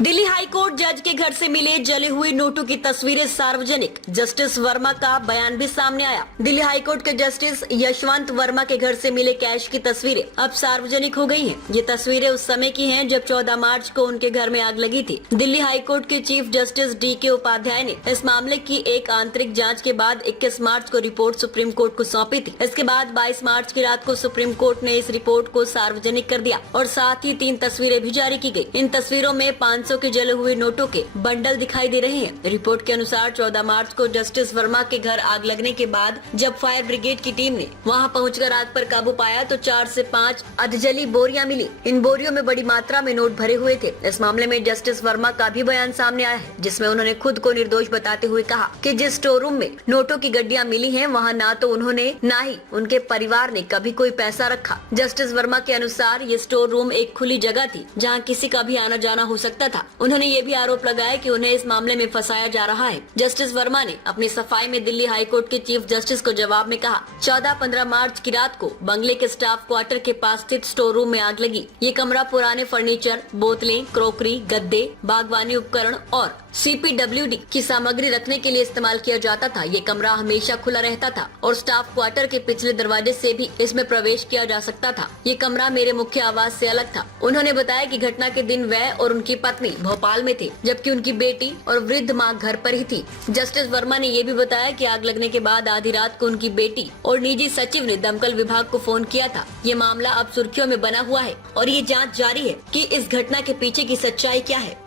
Delhi high court जज के घर से मिले जले हुए नोटों की तस्वीरें सार्वजनिक। जस्टिस वर्मा का बयान भी सामने आया। दिल्ली हाईकोर्ट के जस्टिस यशवंत वर्मा के घर से मिले कैश की तस्वीरें अब सार्वजनिक हो गई हैं। ये तस्वीरें उस समय की हैं जब 14 मार्च को उनके घर में आग लगी थी। दिल्ली हाईकोर्ट के चीफ जस्टिस DK उपाध्याय ने इस मामले की एक आंतरिक जाँच के बाद 21 मार्च को रिपोर्ट सुप्रीम कोर्ट को सौंपी थी। इसके बाद 22 मार्च की रात को सुप्रीम कोर्ट ने इस रिपोर्ट को सार्वजनिक कर दिया और साथ ही 3 तस्वीरें भी जारी की गयी। इन तस्वीरों में 500 के जले हुए नोटों के बंडल दिखाई दे रहे हैं। रिपोर्ट के अनुसार 14 मार्च को जस्टिस वर्मा के घर आग लगने के बाद जब फायर ब्रिगेड की टीम ने वहां पहुंचकर आग पर काबू पाया तो 4 से 5 अधजली बोरियां मिली। इन बोरियों में बड़ी मात्रा में नोट भरे हुए थे। इस मामले में जस्टिस वर्मा का भी बयान सामने आया है, जिसमें उन्होंने खुद को निर्दोष बताते हुए कहा कि जिस स्टोर रूम में नोटों की गड्डियां मिली हैं, वहां ना तो उन्होंने ना ही उनके परिवार ने कभी कोई पैसा रखा। जस्टिस वर्मा के अनुसार ये स्टोर रूम एक खुली जगह थी जहाँ किसी का भी आना जाना हो सकता था। उन्होंने ये भी आरोप लगाया कि उन्हें इस मामले में फंसाया जा रहा है। जस्टिस वर्मा ने अपनी सफाई में दिल्ली हाईकोर्ट के चीफ जस्टिस को जवाब में कहा, 14-15 मार्च की रात को बंगले के स्टाफ क्वार्टर के पास स्थित स्टोर रूम में आग लगी। ये कमरा पुराने फर्नीचर, बोतलें, क्रोकरी, गद्दे, बागवानी उपकरण और CPWD की सामग्री रखने के लिए इस्तेमाल किया जाता था। ये कमरा हमेशा खुला रहता था और स्टाफ क्वार्टर के पिछले दरवाजे से भी इसमें प्रवेश किया जा सकता था। ये कमरा मेरे मुख्य आवास से अलग था। उन्होंने बताया कि घटना के दिन वह और उनकी पत्नी भोपाल में थे, जबकि उनकी बेटी और वृद्ध मां घर पर ही थी। जस्टिस वर्मा ने ये भी बताया कि आग लगने के बाद आधी रात को उनकी बेटी और निजी सचिव ने दमकल विभाग को फोन किया था। ये मामला अब सुर्खियों में बना हुआ है और ये जाँच जारी है कि इस घटना के पीछे की सच्चाई क्या है।